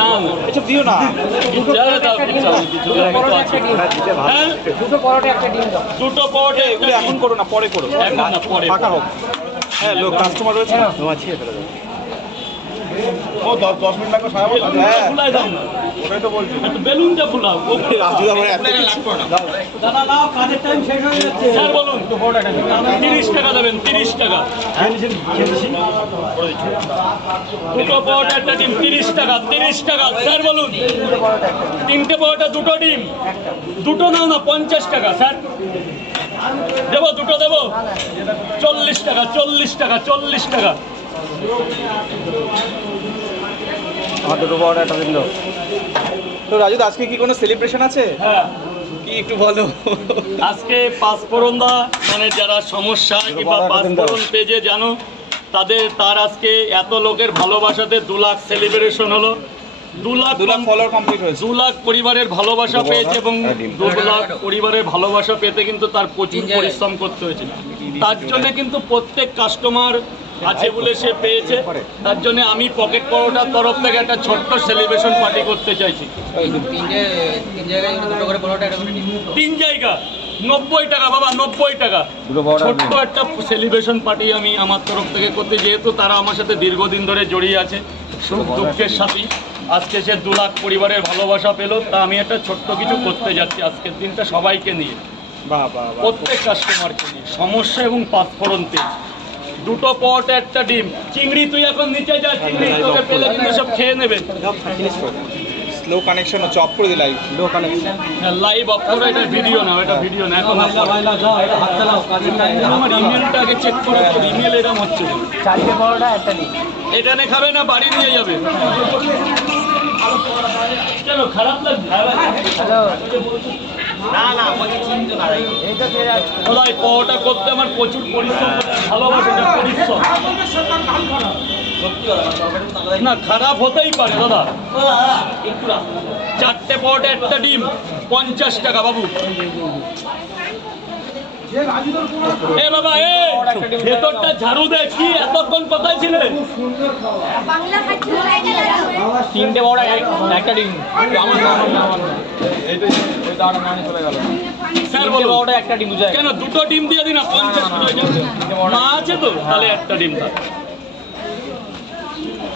না এসব দিও না। দুটো পরোটা একটা ডিম দাও। দুটো পরোটা এগুলো এখন করো না, পরে করো, এখন না, পরে। ফাঁকা হোক। হ্যাঁ, লোক কাস্টমার রয়েছে না। ও 10 মিনিট লাগবে সারা বছর। হ্যাঁ, ফুলাই দাও না, ওটাই তো বলছি। একটু বেলুনটা ফুলাও। রাজুদা ভাই এত দাদা নাও, কাজের টাইম শেষ হয়ে যাচ্ছে। স্যার বলুন 30 টাকা দেবেন, 30 টাকা। দুটো পরোটা একটা ডিম 30 টাকা, 30 টাকা। স্যার বলুন তিনটে পরোটা দুটো ডিম, দুটো নাও না 50 টাকা। স্যার দেবো, দুটো দেবো 40 টাকা, 40 টাকা, 40 টাকা। আমার দুটো বড় একটা দিন দাও। তো রাজুদা আজকে কি কোনো সেলিব্রেশন আছে? হ্যাঁ, কি একটু বলো। আজকে পাঁচফোড়নদা মানে যারা সমস্যা কিংবা পাঁচফোড়ন পেজে জানো তার আজকে এত লোকের ভালোবাসাতে 2 লাখ সেলিব্রেশন হলো। 2 লাখ ফলোয়ার কমপ্লিট হয়েছে। 2 লাখ পরিবারের ভালোবাসা পেয়েছে এবং 2 লাখ পরিবারের ভালোবাসা পেতে কিন্তু তার প্রচুর পরিশ্রম করতে হয়েছে। তার জন্য কিন্তু প্রত্যেক কাস্টমার আছে বলে সে পেয়েছে। তার জন্য আমি পকেট পরোটার তরফ থেকে একটা ছোট্ট সেলিব্রেশন পার্টি করতে চাইছি। 3 জায়গা 90 টাকা বাবা, 90 টাকা। ছোট্ট একটা সেলিব্রেশন পার্টি আমি আমার তরফ থেকে করতে, যেহেতু তারা আমার সাথে দীর্ঘদিন ধরে জড়িয়ে আছে সুখ দুঃখের সাথে। আজকে সে 2 লাখ পরিবারের ভালোবাসা পেল, তা আমি একটা ছোট্ট কিছু করতে যাচ্ছি আজকের দিনটা সবাইকে নিয়ে, প্রত্যেক কাস্টমারকে নিয়ে। সমস্যা এবং পাঁচফোড়ন তেল, দুটো পরোটা একটা ডিম। চিংড়ি তুই এখন নিচে যা, চিংড়ি তোকে পেলে কিন্তু সব খেয়ে নেবে। স্লো কানেকশন হচ্ছে, অফ করে দিলাই। লো কানেকশন লাইভ অফ করে, এটা ভিডিও না, এটা ভিডিও না। এখন আমার ইমেলটা আগে চেক করে, তোর ইমেল এরকম হচ্ছে। 4টে পরোটা একটা ডিম। এখানে খাবে না বাড়ি নিয়ে যাবে? কেন খারাপ লাগছে? হ্যালো, এইটা কে যাচ্ছে? ওলাই পরোটা করতে আমার প্রচুর পরিশ্রম করতে, ভালোবাসে এটা পরিশ্রম। না খারাপ হতেই পারে দাদা। 4টে পরোটা একটা ডিম 50 টাকা বাবু। এ বাবা, এ ভেতরটা ঝাড়ু দে। কি এতক্ষণ কোথায় ছিলে? বাংলা খাচ্ছি না, এই যে দাঁড়া। 3টে পরোটা একটা ডিম। স্যার বলো পরোটা একটা ডিম বুঝায়। কেন দুটো ডিম দিয়ে দিন না, 50 মা আছে তো, তাহলে একটা ডিম দাও।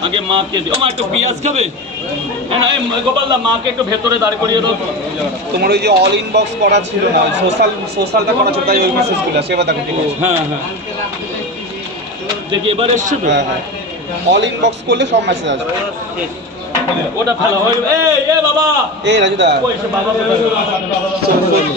আগে মাকে দিও। মা একটু পেঁয়াজ খাবে? হ্যাঁ না, গোপালদা মাকে একটু ভেতরে দাঁড় করিয়ে দাও। তোমার ওই যে অল ইনবক্স করা ছিল না, সোশ্যালটা করা ছিল, তাই ওই মেসেজগুলো সেবা তাকে ঠিক আছে। হ্যাঁ হ্যাঁ, দেখি এবার এসছে তো। হ্যাঁ, অল ইনবক্স করলে সব মেসেজ আসবে। ওটা ফেলা হয়ে গেল। এ বাবা, এই রাজুদা ওই সে বাবা